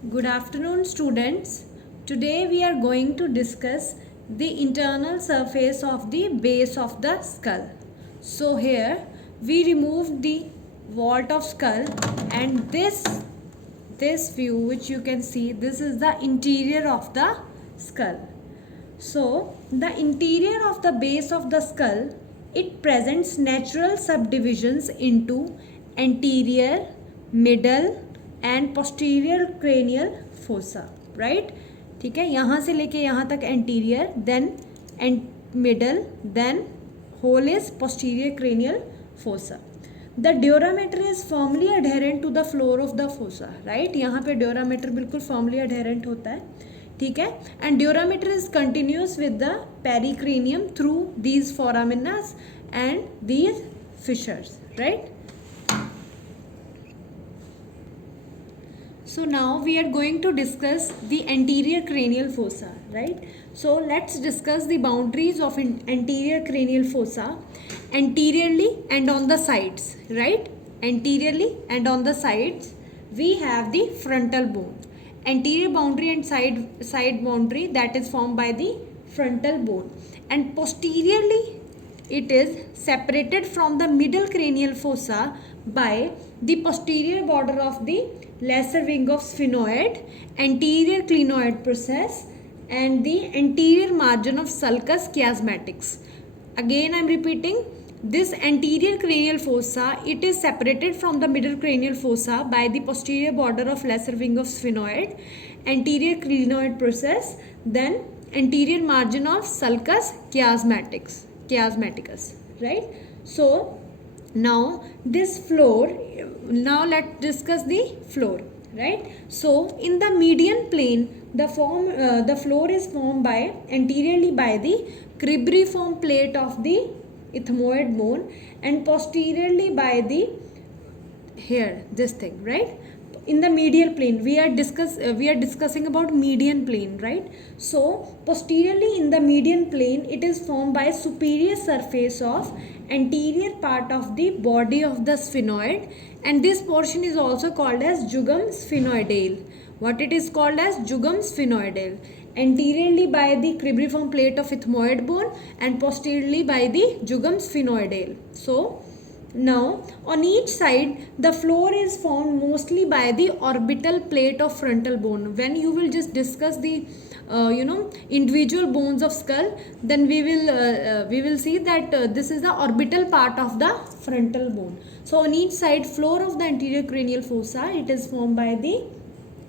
Good afternoon, students. Today we are going to discuss the internal surface of the base of the skull. So here we removed the vault of skull, and this view which you can see, this is the interior of the skull. So the interior of the base of the skull, it presents natural subdivisions into anterior, middle and posterior cranial fossa, right? ठीक है, यहाँ से लेके यहाँ तक anterior, then middle, then whole is posterior cranial fossa. The dura mater is firmly adherent to the floor of the fossa, right? यहाँ पे dura mater बिल्कुल firmly adherent होता है, ठीक है. And dura mater is continuous with the pericranium through these foraminas and these fissures, right? So now we are going to discuss the anterior cranial fossa, right? So let's discuss the boundaries of anterior cranial fossa anteriorly and on the sides, right? Anteriorly and on the sides we have the frontal bone. Anterior boundary and side boundary, that is formed by the frontal bone, and posteriorly it is separated from the middle cranial fossa by the posterior border of the lesser wing of sphenoid, anterior clinoid process and the anterior margin of sulcus chiasmaticus. Again I am repeating, this anterior cranial fossa, it is separated from the middle cranial fossa by the posterior border of lesser wing of sphenoid, anterior clinoid process, then anterior margin of sulcus chiasmaticus, right? So now this floor, now let's discuss the floor, right? So in the median plane, the floor is formed by anteriorly by the cribriform plate of the ethmoid bone and posteriorly by the here this thing, right? In the medial plane we are discussing about median plane, right? So posteriorly in the median plane, it is formed by superior surface of anterior part of the body of the sphenoid, and this portion is also called as jugum sphenoidale. What it is called as? Jugum sphenoidale. Anteriorly by the cribriform plate of ethmoid bone and posteriorly by the jugum sphenoidale. So now on each side the floor is formed mostly by the orbital plate of frontal bone. When you will just discuss the individual bones of skull, then we will see that this is the orbital part of the frontal bone. So on each side floor of the anterior cranial fossa, it is formed by the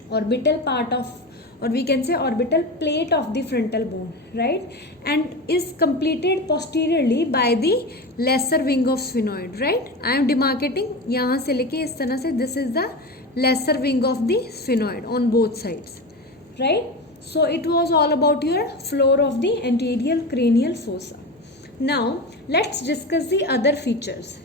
orbital part of, or we can say orbital plate of the frontal bone, right? And is completed posteriorly by the lesser wing of sphenoid, right? I am demarcating यहाँ से लेके इस तरह से, this is the lesser wing of the sphenoid on both sides, right? So it was all about your floor of the anterior cranial fossa. Now let's discuss the other features.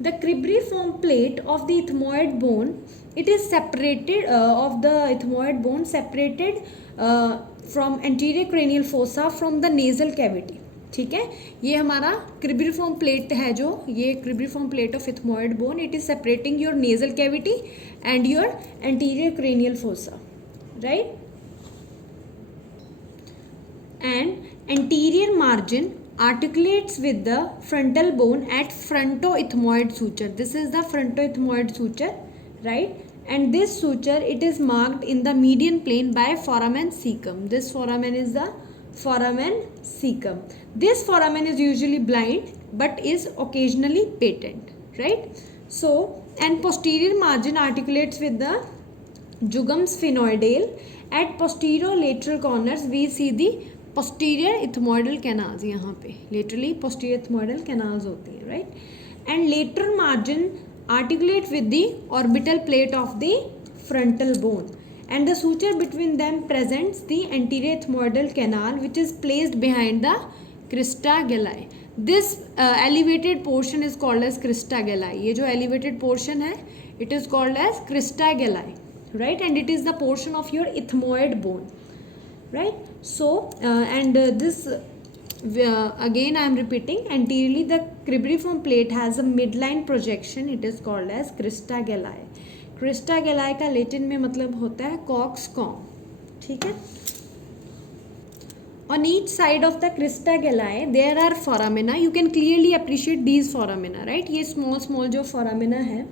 The cribriform plate of the ethmoid bone, it is separated of the ethmoid bone separated from anterior cranial fossa from the nasal cavity, ठीक है. ये हमारा cribriform plate है, जो ये cribriform plate of ethmoid bone, it is separating your nasal cavity and your anterior cranial fossa, right? And anterior margin articulates with the frontal bone at frontoethmoid suture. This is the frontoethmoid suture, right? And this suture, it is marked in the median plane by foramen cecum. This foramen is the foramen cecum. This foramen is usually blind but is occasionally patent, right? So, and posterior margin articulates with the jugum sphenoidale. At posterolateral corners we see the posterior ethmoidal canals. यहाँ पे laterally posterior ethmoidal canals होती हैं, right? And lateral margin articulate with the orbital plate of the frontal bone, and the suture between them presents the anterior ethmoidal canal, which is placed behind the crista galli. This elevated portion is called as crista galli. ये जो elevated portion है, it is called as crista galli, right? And it is the portion of your ethmoid bone, right? So this again I am repeating, anteriorly the cribriform plate has a midline projection, it is called as crista galli. Crista galli का Latin में मतलब होता है COX com, ठीक है। On each side of the crista galli there are foramina. You can clearly appreciate these foramina, right? ये small जो foramina है,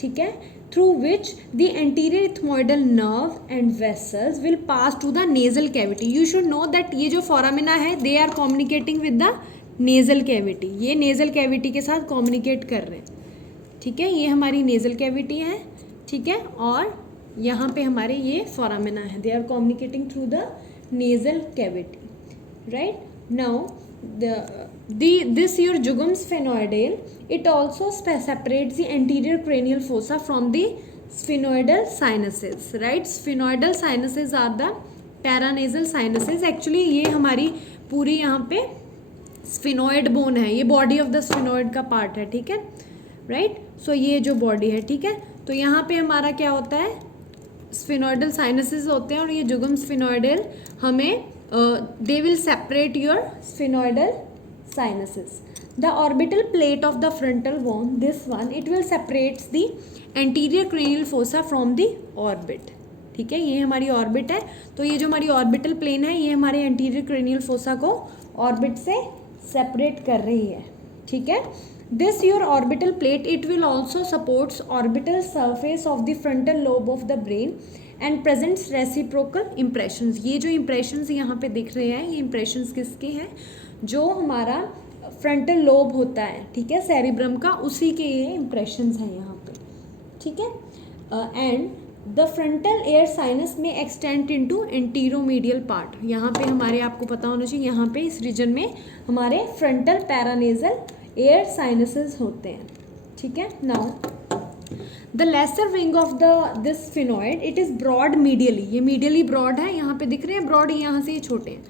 ठीक है, through which the anterior ethmoidal nerve and vessels will pass to the nasal cavity. You should know that ये जो foramina है they are communicating with the nasal cavity. ये nasal cavity के साथ communicate कर रहे हैं, ठीक है। ये हमारी nasal cavity है, ठीक है, और यहाँ पे हमारे ये foramina है, they are communicating through the nasal cavity, right? Now this your jugum sphenoidal, it also separates the anterior cranial fossa from the sphenoidal sinuses, right? Sphenoidal sinuses are the paranasal sinuses. Actually ये हमारी पूरी यहाँ पे sphenoid bone है, ये body of the sphenoid का part है, ठीक है, राइट। सो ये जो बॉडी है, ठीक है, तो यहाँ पे हमारा क्या होता है, स्फिनोइडल साइनसेस होते हैं, और ये जुगम स्फिनोइडल हमें they will separate your sphenoidal sinuses. The orbital plate of the frontal bone, this one, it will separates the anterior cranial fossa from the orbit, ठीक है। ये हमारी ऑर्बिट है, तो ये जो हमारी ऑर्बिटल प्लेन है ये हमारे एंटीरियर क्रेनियल फोसा को ऑर्बिट से सेपरेट कर रही है, ठीक है। This your orbital plate it will also supports orbital surface of the frontal lobe of the brain and presents reciprocal impressions. ये जो इम्प्रेशंस यहाँ पे दिख रहे हैं, ये इम्प्रेशंस किसके हैं, जो हमारा फ्रंटल लोब होता है, ठीक है, सेरिब्रम का, उसी के ये इम्प्रेशंस हैं यहाँ पे, ठीक है। And the frontal air sinus में एक्सटेंड इनटू एंटीरोमीडियल पार्ट। यहाँ पे हमारे, आपको पता होना चाहिए, यहाँ पे इस रीजन में हमारे फ्रंटल पैरानेजल एयर साइनसेस होते हैं, ठीक है। Now the lesser wing of this sphenoid it is broad medially, ये मीडियली ब्रॉड है, यहाँ पे दिख रहे हैं ब्रॉड, यहाँ से ये छोटे हैं,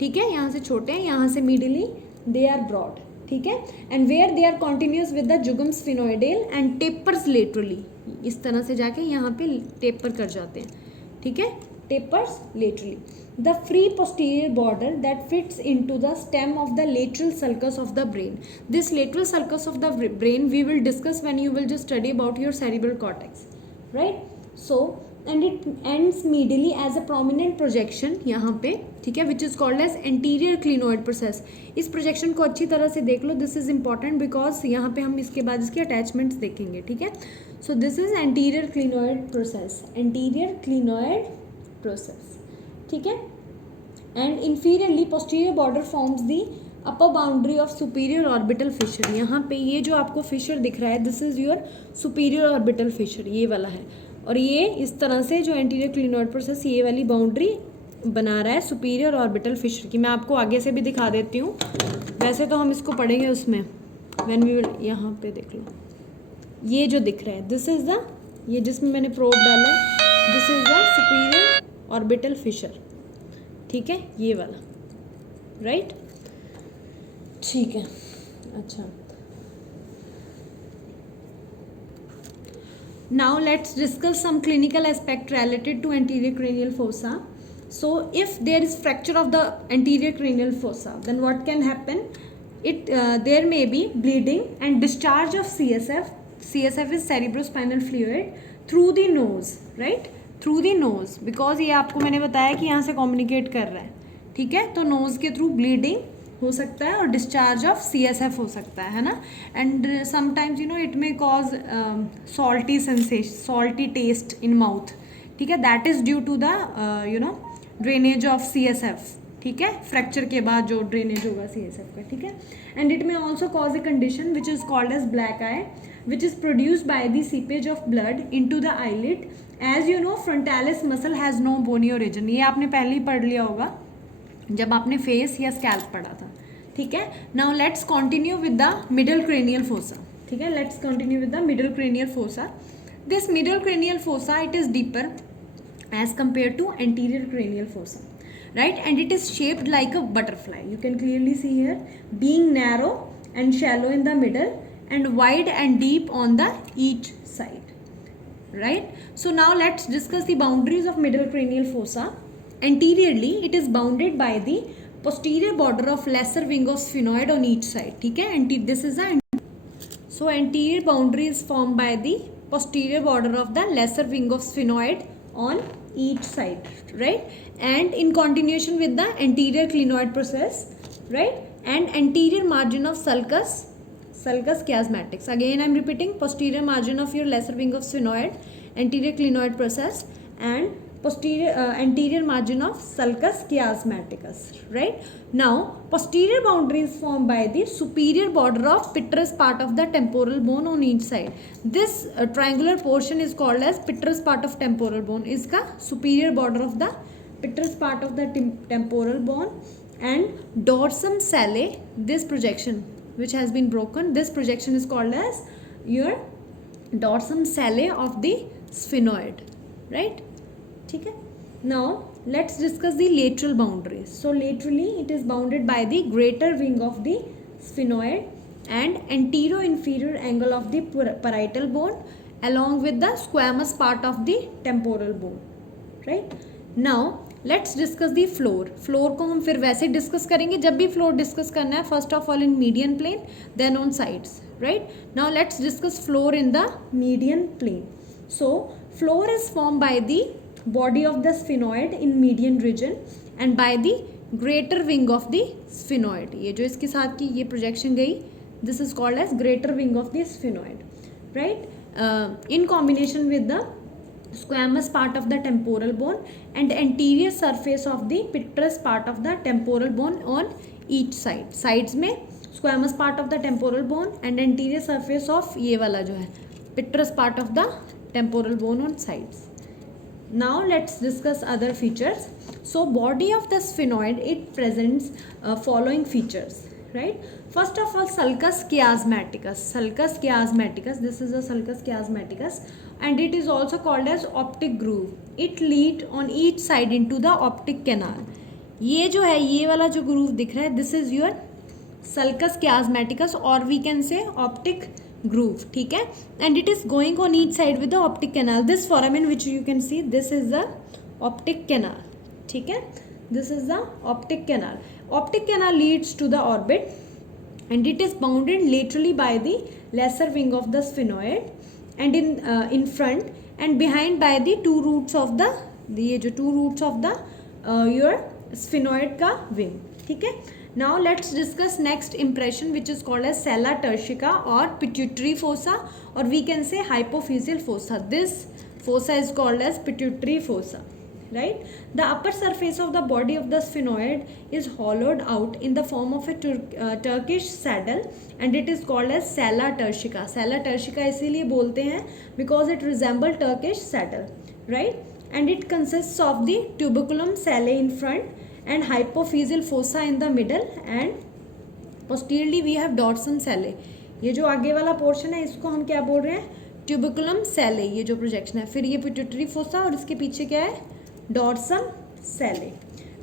ठीक है, यहाँ से छोटे हैं, यहाँ से मीडियली दे आर ब्रॉड, ठीक है। And where they are continuous with the jugum sphenoidal and tapers laterally, इस तरह से जाके यहाँ पे टेपर कर जाते हैं, ठीक है, tapers laterally. The free posterior border that fits into the stem of the lateral sulcus of the brain. This lateral sulcus of the brain we will discuss when you will just study about your cerebral cortex, right? So, and it ends medially as a prominent projection यहाँ पे, ठीक है, which is called as anterior clinoid process. इस projection को अच्छी तरह से देख लो, this is important because यहाँ पे हम इसके बाद इसके attachments देखेंगे, ठीक है। So this is anterior clinoid process, anterior clinoid process, ठीक है। And inferiorly posterior border forms the upper boundary of superior orbital fissure. यहाँ पे ये जो आपको फिशर दिख रहा है, this is your superior orbital Fisher, ये वाला है, और ये इस तरह से जो एंटीरियर क्लिनोइड प्रोसेस ये वाली बाउंड्री बना रहा है सुपीरियर ऑर्बिटल फिशर की। मैं आपको आगे से भी दिखा देती हूँ, वैसे तो हम इसको पढ़ेंगे उसमें व्हेन वी विल। यहाँ पे देख लो, ये जो दिख रहा है दिस इज द, ये जिसमें मैंने प्रोब डाला है, this is the superior orbital Fisher, ठीक है, ये वाला, राइट, ठीक है। अच्छा, now let's discuss some clinical aspect related to anterior cranial fossa. So if there is fracture of the anterior cranial fossa, then what can happen, there may be bleeding and discharge of CSF. CSF is cerebrospinal fluid through the nose, right, through the nose, because ये आपको मैंने बताया कि यहाँ से communicate कर रहा है, ठीक है, तो nose के थ्रू bleeding हो सकता है और डिस्चार्ज ऑफ CSF हो सकता है ना। And sometimes you know it may cause salty sensation, salty taste in mouth, ठीक है, that is due to the you know drainage of CSF, ठीक है, फ्रैक्चर के बाद जो ड्रेनेज होगा CSF का, ठीक है। And it may also cause a condition which is called as black eye, which is produced by the seepage of blood into the eyelid. As you know frontalis muscle has no bony origin, ये आपने पहले ही पढ़ लिया होगा जब आपने face या scalp पढ़ा था, ठीक है। Now let's continue with the middle cranial fossa, ठीक है, let's continue with the middle cranial fossa. This middle cranial fossa it is deeper as compare to anterior cranial fossa, right, and it is shaped like a butterfly. You can clearly see here, being narrow and shallow in the middle and wide and deep on the each side, right. So now let's discuss the boundaries of middle cranial fossa. Anteriorly it is bounded by the posterior border of lesser wing of sphenoid on each side, ठीक है, this is a, so anterior boundary is formed by the posterior border of the lesser wing of sphenoid on each side, right? And in continuation with the anterior clinoid process, right? And anterior margin of sulcus chiasmaticus. Again I am repeating, posterior margin of your lesser wing of sphenoid, anterior clinoid process, and anterior margin of sulcus chiasmaticus, right? Now posterior boundary is formed by the superior border of petrous part of the temporal bone on each side. This triangular portion is called as petrous part of temporal bone. इसका superior border of the petrous part of the temporal bone. And dorsum sale, this projection which has been broken, this projection is called as your dorsum sale of the sphenoid, right? ठीक है. Now let's discuss the lateral boundaries. So laterally it is bounded by the greater wing of the sphenoid and anterior-inferior angle of the parietal bone along with the squamous part of the temporal bone, right? Now let's discuss the floor. Floor को हम फिर वैसे discuss करेंगे जब भी floor discuss करना है, first of all in median plane, then on sides, right? Now let's discuss floor in the median plane. So floor is form by the body of the sphenoid in median region and by the greater wing of the sphenoid. ये जो इसके साथ की ये projection गई, this is called as greater wing of the sphenoid, right? In combination with the squamous part of the temporal bone and anterior surface of the petrous part of the temporal bone on each side. Sides में squamous part of the temporal bone and anterior surface of ये वाला जो है petrous part of the temporal bone on sides. Now let's discuss other features. So body of the sphenoid, it presents following features, right? First of all, sulcus chiasmaticus. Sulcus chiasmaticus, this is a sulcus chiasmaticus and it is also called as optic groove. It lead on each side into the optic canal. ये जो है, ये वाला जो groove दिख रहा है, this is your sulcus chiasmaticus or we can say optic groove, ठीक है? And it is going on each side with the optic canal. This foramen which you can see, this is the optic canal, ठीक है? This is the optic canal. Optic canal leads to the orbit and it is bounded laterally by the lesser wing of the sphenoid and in front and behind by the two roots of the ये जो two roots of the your sphenoid का wing, ठीक है? Now let's discuss next impression which is called as sella turcica or pituitary fossa or we can say hypophyseal fossa. This fossa is called as pituitary fossa, right? The upper surface of the body of the sphenoid is hollowed out in the form of a Turkish saddle and it is called as sella turcica. Sella turcica इसीलिए बोलते हैं because it resembles Turkish saddle, right? And it consists of the tuberculum sale in front and hypophyseal fossa in the middle and posteriorly we have dorsum sale. ये जो आगे वाला portion है इसको हम क्या बोल रहे हैं? ट्यूबिकुलम सैले, ये जो प्रोजेक्शन है. फिर ये पिट्यूटरी फोसा और इसके पीछे क्या है? Dorsum sellae,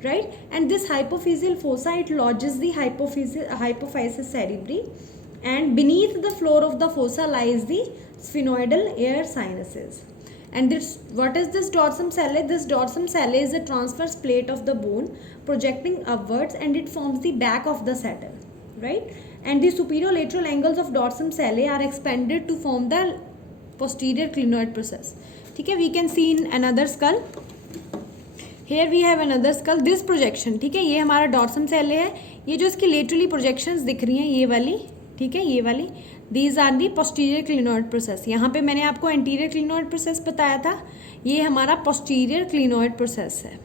right? And this hypophyseal fossa, it lodges the hypophysis cerebri and beneath the floor of the fossa lies the sphenoidal air sinuses. And this, what is this dorsum sale? This dorsum sale is a transverse plate of the bone projecting upwards and it forms the back of the saddle, right? And the superior lateral angles of dorsum sale are expanded to form the posterior clinoid process. ठीक है? We can see in another skull. Here we have another skull. This projection, ठीक है? ये हमारा dorsum sale है. ये जो इसकी laterally projections दिख रही हैं, ये वाली, ठीक है? ये वाली, these are the posterior clinoid process. यहाँ पे मैंने आपको anterior clinoid process बताया था, ये हमारा posterior clinoid process है,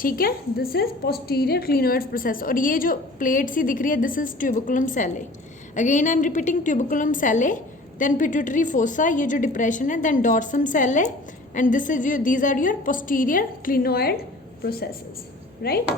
ठीक है? This is posterior clinoid process और ये जो plate सी दिख रही है, this is tuberculum sale. Again I am repeating, tuberculum sale, then pituitary fossa, ये जो depression है, then dorsum sale and this is your, these are your posterior clinoid processes, right?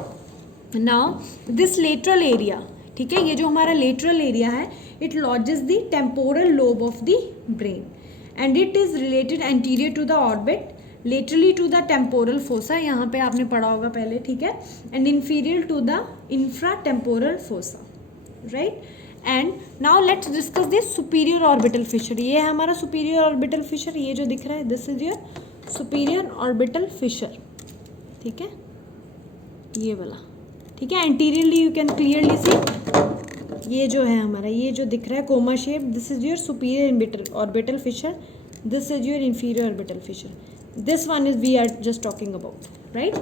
Now this lateral area, ठीक है? ये जो हमारा lateral area है, it lodges the temporal lobe of the brain and it is related anterior to the orbit, laterally to the temporal fossa, यहाँ पे आपने पढ़ा होगा पहले, ठीक है? And inferior to the infratemporal fossa, right? And now let's discuss the superior orbital fissure. ये है हमारा superior orbital fissure, ये जो दिख रहा है, this is your superior orbital fissure, ठीक है? ये वाला, ठीक है? Anteriorly you can clearly see, ये जो है हमारा, ये जो दिख रहा है coma shape, this is your superior orbital Fisher, this is your inferior orbital fissure. This one is we are just talking about, right?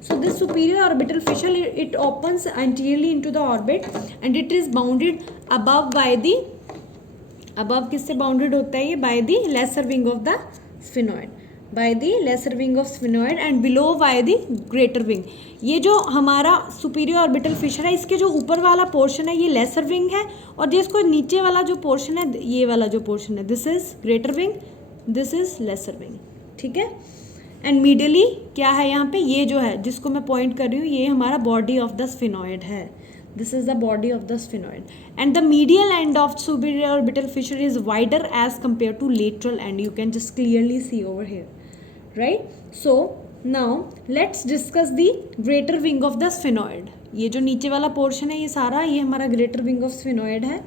So this superior orbital fissure, it opens anteriorly into the orbit and it is bounded above by the, above किससे bounded होता है ये, by the lesser wing of the sphenoid, by the lesser wing of sphenoid and below by the greater wing. ये जो हमारा superior orbital fissure है, इसके जो ऊपर वाला portion है ये lesser wing है, और जिसको नीचे वाला जो portion है, ये वाला जो portion है, this is greater wing, this is lesser wing. ठीक है. एंड मीडियली क्या है यहाँ पे, ये जो है जिसको मैं पॉइंट कर रही हूँ, ये हमारा बॉडी ऑफ द स्फिनॉइड है. This is the body of the sphenoid and the medial end of superior orbital fissure is wider as compare to lateral end. You can just clearly see over here, right. So now let's discuss the greater wing of the sphenoid. ये जो नीचे वाला portion है ये सारा, ये हमारा greater wing of sphenoid है.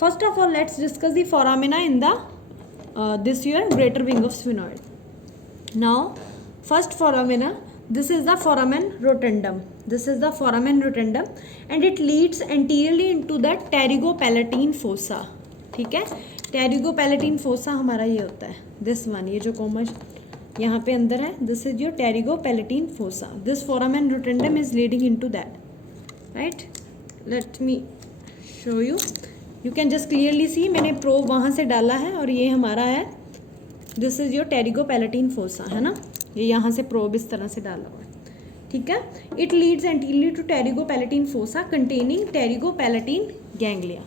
First of all let's discuss the foramina in the this your greater wing of sphenoid. Now, first foramina, this is the foramen rotundum. This is the foramen rotundum and it leads anteriorly into the pterygopalatine fossa. ठीक है. pterygopalatine fossa हमारा ये होता है, this one, ये जो commerce यहाँ पे अंदर है, this is your pterygopalatine fossa. This foramen rotundum is leading into that, right? Let me show you. You can just clearly see, मैंने प्रोब वहाँ से डाला है और ये हमारा है, दिस इज योर टेरिगोपैलेटिन फोसा, है ना. ये यहाँ से प्रोब इस तरह से डाला हुआ है. ठीक है. It leads anteriorly to pterygopalatine fossa containing pterygopalatine ganglia.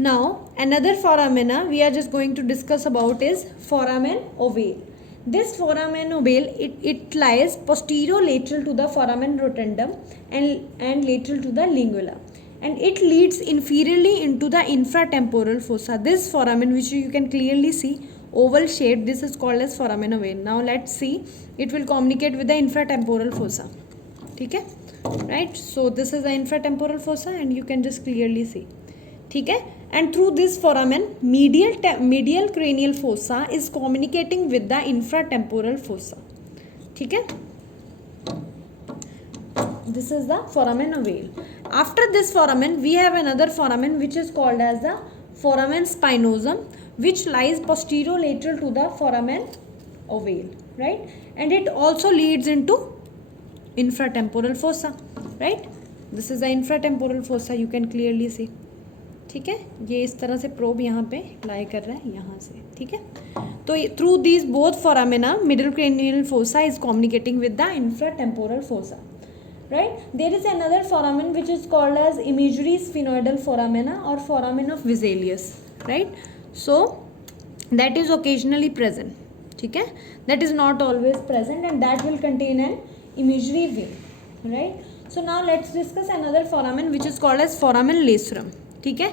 Now another foramina we are just going to discuss about is foramen ovale. This foramen ovale it lies posterolateral to the foramen rotundum and lateral to the lingula. And it leads inferiorly into the infratemporal fossa. This foramen, which you can clearly see, oval shaped, this is called as foramen ovale. Now let's see, it will communicate with the infratemporal fossa. ठीक है, right? So this is the infratemporal fossa and you can just clearly see. ठीक है. And through this foramen, medial cranial fossa is communicating with the infratemporal fossa. ठीक है. This is the foramen ovale. After this foramen, we have another foramen which is called as the foramen spinosum, which lies posterolateral to the foramen ovale, right? And it also leads into infratemporal fossa, right? This is the infratemporal fossa, you can clearly see. ठीक है. ये इस तरह से probe यहाँ पे लाई कर रहा है यहाँ से. ठीक है. तो through these both foramina, middle cranial fossa is communicating with the infratemporal fossa. Right? There is another foramen which is called as imagery sphenoidal foramina or foramen of Vesalius. Right? So that is occasionally present. ठीक है. That is not always present and that will contain an imagery wing. Right? So now let's discuss another foramen which is called as foramen lacerum. ठीक है.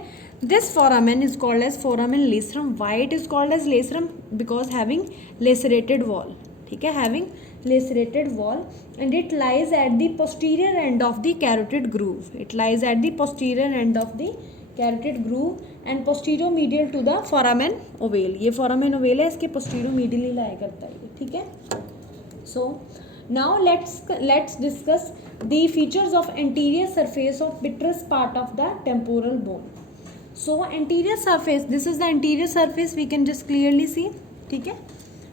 This foramen is called as foramen lacerum. Why it is called as lacerum? Because having lacerated wall. ठीक है. Having lacerated wall and it lies at the posterior end of the carotid groove. It lies at the posterior end of the carotid groove and posterior medial to the foramen ovale. ये foramen ovale है, इसके posterior medially lie करता है ये. ठीक है. So now let's discuss the features of anterior surface of vitreous part of the temporal bone. So anterior surface, this is the anterior surface, we can just clearly see. ठीक है.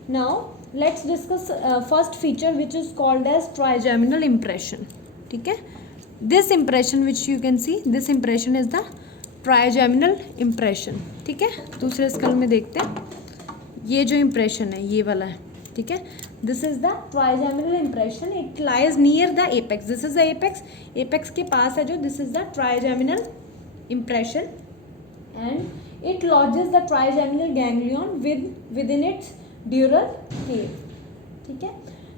Now let's discuss first feature which is called as trigeminal impression. ठीक है. This impression which you can see, this impression is the trigeminal impression. ठीक है. दूसरे school में देखते हैं, ये जो impression है ये वाला है. ठीक है. This is the trigeminal impression. It lies near the apex. This is the apex. Apex के पास है जो, this is the trigeminal impression and it lodges the trigeminal ganglion within its dural cave. ठीक है.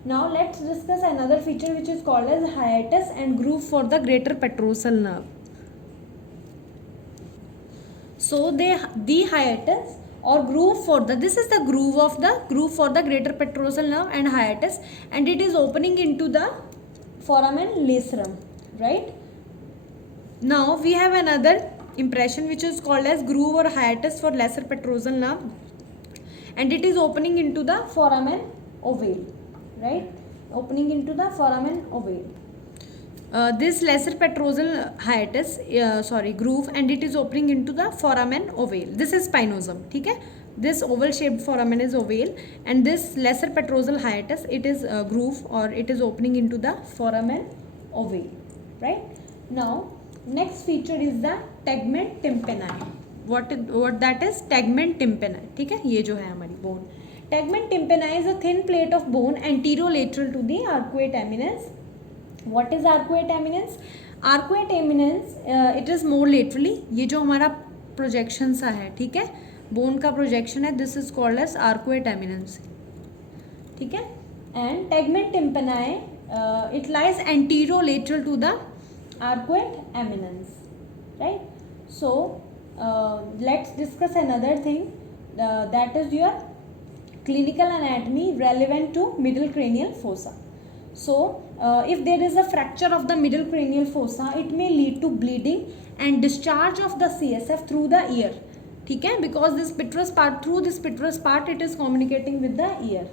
Now let's discuss another feature which is called as hiatus and groove for the greater petrosal nerve. So the hiatus or groove for the, this is the groove for the greater petrosal nerve and hiatus, and it is opening into the foramen lacerum, right? Now we have another impression which is called as groove or hiatus for lesser petrosal nerve, and it is opening into the foramen ovale, right? Opening into the foramen ovale. This lesser petrosal hiatus, groove, and it is opening into the foramen ovale. This is spinosum. ठीक है. This oval shaped foramen is ovale, and this lesser petrosal hiatus, it is a groove, or it is opening into the foramen ovale, right? Now next feature is the tegment tympani. What that is? Tegment tympani. ठीक है, ये जो है हमारी bone. Tegment tympani is a thin plate of bone anterolateral to the arcuate eminence. What is arcuate eminence? Arcuate eminence, it is more laterally. ये जो हमारा projection सा है, ठीक है, bone का projection है, this is called as arcuate eminence. ठीक है, and tegment tympani, it lies anterolateral to the arcuate eminence, right? So let's discuss another thing, that is your clinical anatomy relevant to middle cranial fossa. So if there is a fracture of the middle cranial fossa, it may lead to bleeding and discharge of the CSF through the ear, ठीक है, because this pitreous part, through this pitreous part, it is communicating with the ear,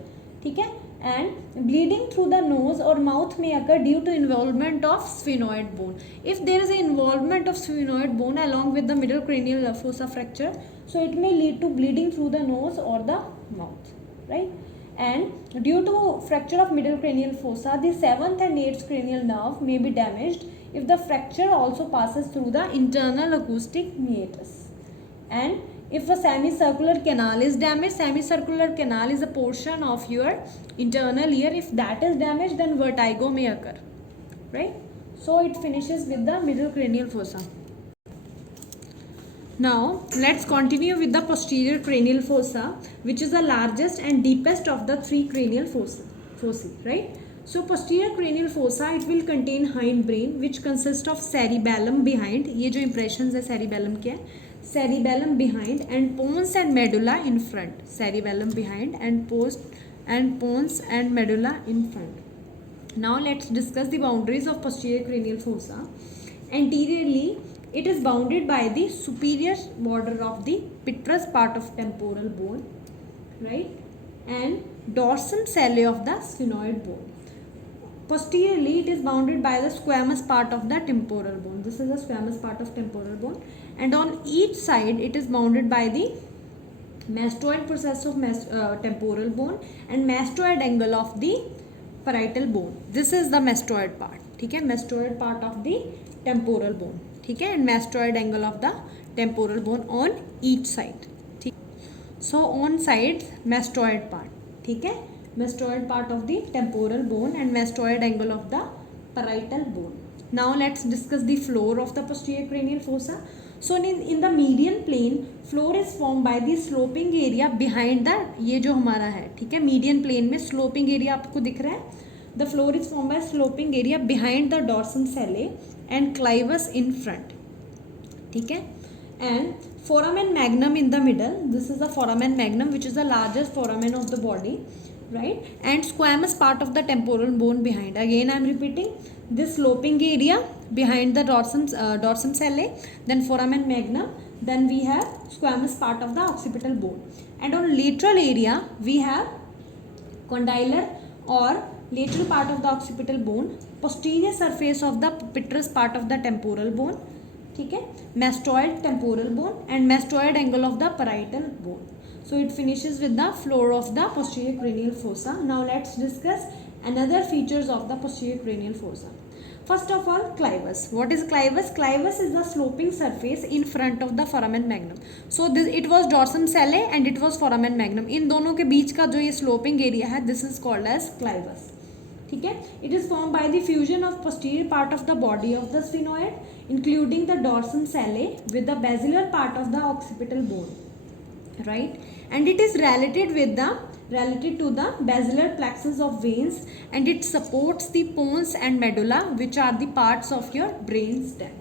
ठीक है, and bleeding through the nose or mouth may occur due to involvement of sphenoid bone. If there is an involvement of sphenoid bone along with the middle cranial fossa fracture, so it may lead to bleeding through the nose or the mouth, right? And due to fracture of middle cranial fossa, the 7th and 8th cranial nerve may be damaged if the fracture also passes through the internal acoustic meatus. And if a semicircular canal is damaged, semicircular canal is a portion of your internal ear. If that is damaged, then vertigo may occur, right? So it finishes with the middle cranial fossa. Now let's continue with the posterior cranial fossa, which is the largest and deepest of the 3 cranial fossae, right? So posterior cranial fossa, it will contain hindbrain, which consists of cerebellum behind. ये जो impressions है cerebellum के है, cerebellum behind, and pons and medulla in front. Cerebellum behind and pons and medulla in front. Now let's discuss the boundaries of posterior cranial fossa. Anteriorly, it is bounded by the superior border of the pitreous part of temporal bone, right, and dorsum sellae of the sphenoid bone. Posteriorly, it is bounded by the squamous part of the temporal bone. This is the squamous part of temporal bone, and on each side it is bounded by the mastoid process of temporal bone and mastoid angle of the parietal bone. This is the mastoid part, ठीक है, mastoid part of the temporal bone, ठीक है, and mastoid angle of the temporal bone on each side, ठीक. So on sides mastoid part, ठीक है, mastoid part of the temporal bone and mastoid angle of the parietal bone. Now let's discuss the floor of the posterior cranial fossa. So in the median plane, floor is formed by the sloping area behind the, ये जो हमारा है, ठीक है, median plane में sloping area आपको दिख रहा है. The floor is formed by sloping area behind the dorsum sellae and clivus in front, ठीक है, and foramen magnum in the middle. This is the foramen magnum, which is the largest foramen of the body, right, and squamous part of the temporal bone behind. Again I am repeating, this sloping area behind the dorsum sellae, then foramen magnum, then we have squamous part of the occipital bone, and on lateral area we have condylar or lateral part of the occipital bone, posterior surface of the pitreous part of the temporal bone, ठीक है, mastoid temporal bone and mastoid angle of the parietal bone. So it finishes with the floor of the posterior cranial fossa. Now let's discuss another features of the posterior cranial fossa. First of all, clivus. What is clivus? Clivus is the sloping surface in front of the foramen magnum. So this, it was dorsum sellae and it was foramen magnum. इन दोनों के बीच का जो ये sloping area है, this is called as clivus. ठीक है, it is formed by the fusion of posterior part of the body of the sphenoid, including the dorsum sellae, with the basilar part of the occipital bone, right, and it is related to the basilar plexus of veins, and it supports the pons and medulla, which are the parts of your brain stem,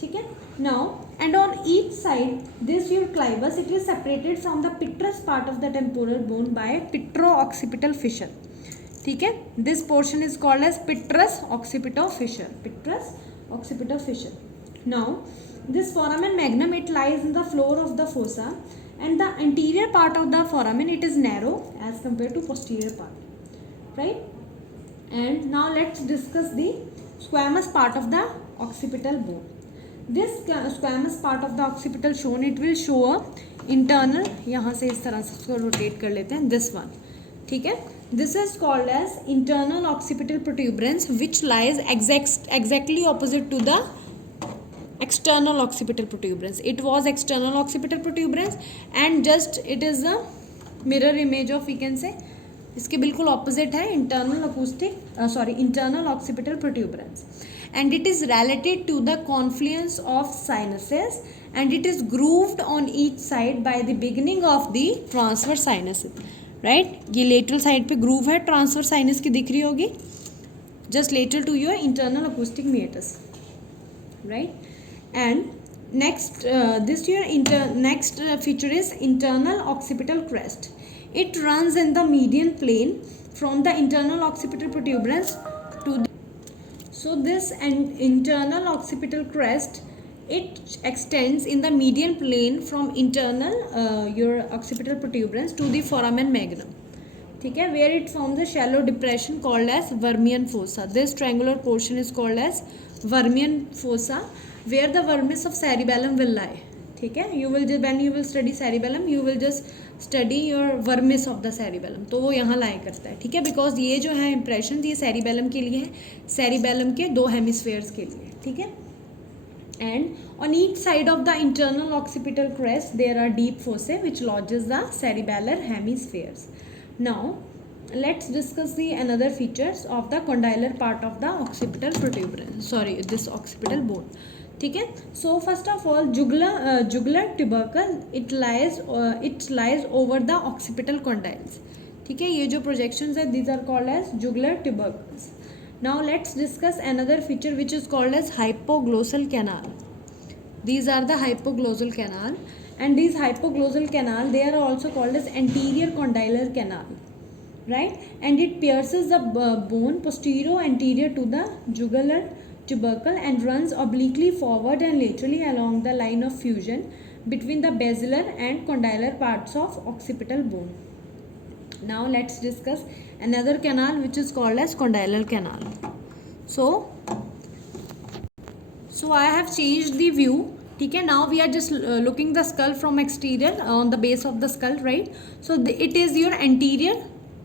ठीक है. Now, and on each side, this your clivus, it is separated from the pitreous part of the temporal bone by pitro-occipital fissure, ठीक है. This portion is called as pitreous occipital fissure, pitreous occipital fissure. Now this foramen magnum, it lies in the floor of the fossa, and the anterior part of the foramen, it is narrow as compared to posterior part, right. And now let's discuss the squamous part of the occipital bone. This squamous part of the occipital shown, it will show a internal, यहाँ से इस तरह से इसको rotate कर लेते हैं, this one, ठीक है. This is called as internal occipital protuberance which lies exactly opposite to the external occipital protuberance. It was external occipital protuberance and just it is the mirror image of, we can say, इसके बिल्कुल opposite है internal occipital protuberance, and it is related to the confluence of sinuses and it is grooved on each side by the beginning of the transverse sinuses, right. ये lateral side पे groove है, transverse sinus की दिख रही होगी, just lateral to your internal acoustic meatus, right. And next feature is internal occipital crest. It runs in the median plane from the internal occipital protuberance to the, so this internal occipital crest, it extends in the median plane from internal your occipital protuberance to the foramen magnum, ठीक है, where it forms a shallow depression called as Vermian fossa. This triangular portion is called as Vermian fossa, where the vermis of cerebellum will lie, ठीक है. You will, when you will study cerebellum, you will just study your vermis of the cerebellum, तो वो यहाँ lie करता है, ठीक है, because ये जो है impression ये cerebellum के लिए है, cerebellum के 2 hemispheres के लिए, ठीक है. And on each side of the internal occipital crest there are deep fossae which lodges the cerebellar hemispheres. Now let's discuss the another features of the condylar part of the occipital protuberance, this occipital bone, ठीक है. So first of all, jugular tubercle, it lies over the occipital condyles, ठीक है. ये जो projections है, these are called as jugular tubercles. Now let's discuss another feature which is called as hypoglossal canal. These are the hypoglossal canal, and these hypoglossal canal, they are also called as anterior condylar canal, right. And it pierces the bone anterior to the jugular tubercle and runs obliquely forward and laterally along the line of fusion between the basilar and condylar parts of occipital bone. Now let's discuss another canal which is called as condylar canal. So I have changed the view, ठीक है. Now we are just looking the skull from exterior on the base of the skull, right. So it is your anterior,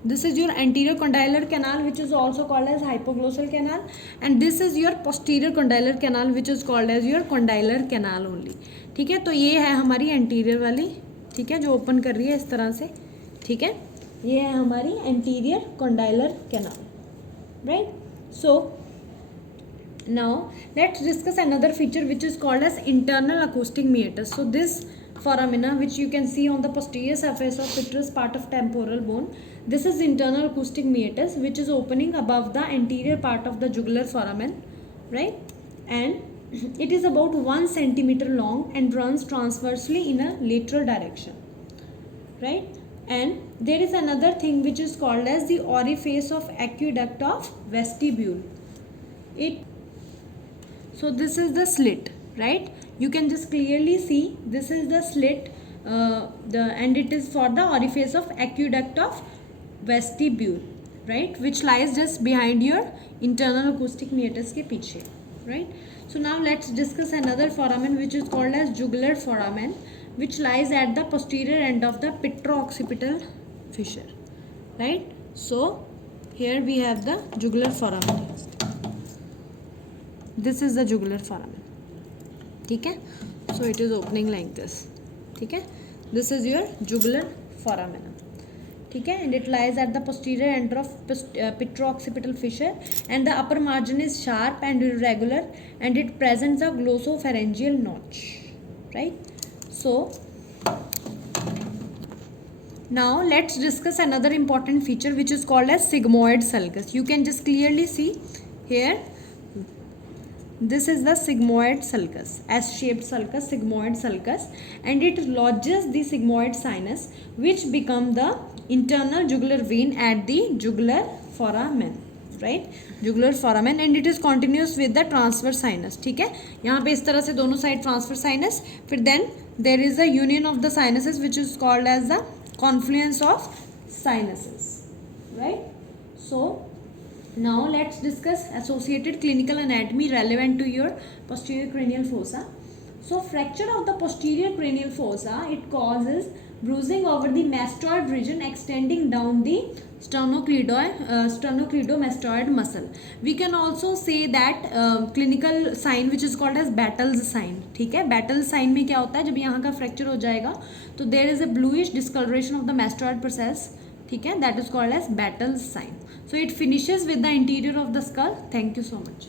this is your anterior condylar canal which is also called as hypoglossal canal, and this is your posterior condylar canal which is called as your condylar canal only, ठीक है. तो ये है हमारी anterior वाली, ठीक है, जो ओपन कर रही है इस तरह से, ठीक है. ये है हमारी anterior condylar canal, right. So now let's discuss another feature which is called as internal acoustic meatus. So this foramina which you can see on the posterior surface of petrous part of temporal bone, this is internal acoustic meatus which is opening above the anterior part of the jugular foramen, right. And it is about 1 centimeter long and runs transversely in a lateral direction, right. And there is another thing which is called as the orifice of aqueduct of vestibule. So this is the slit, right. You can just clearly see this is the slit, and it is for the orifice of aqueduct of vestibule, right, which lies just behind your internal acoustic meatus के पीछे, right. So now let's discuss another foramen which is called as jugular foramen, which lies at the posterior end of the petrooccipital fissure, right. So here we have the jugular foramen, this is the jugular foramen, ठीक है. So it is opening like this, ठीक है. This is your jugular foramen, ठीक है, and it lies at the posterior end of petrooccipital fissure, and the upper margin is sharp and irregular, and it presents a glossopharyngeal notch, right. So now let's discuss another important feature which is called as sigmoid sulcus. You can just clearly see here, this is the sigmoid sulcus, S-shaped sulcus, sigmoid sulcus, and it lodges the sigmoid sinus which become the internal jugular vein at the jugular foramen, right, jugular foramen, and it is continuous with the transverse sinus, ठीक है. यहाँ पे इस तरह से दोनों side transverse sinus, फिर then there is a union of the sinuses which is called as the confluence of sinuses, right. So Now let's discuss associated clinical anatomy relevant to your posterior cranial fossa. So fracture of the posterior cranial fossa, it causes bruising over the mastoid region extending down the sternocleidomastoid muscle. We can also say that clinical sign which is called as Battle's sign. ठीक है, Battle's sign में क्या होता है, जब यहाँ का fracture हो जाएगा तो there is a bluish discoloration of the mastoid process. ठीक है, that is called as Battle's sign. So it finishes with the interior of the skull. Thank you so much.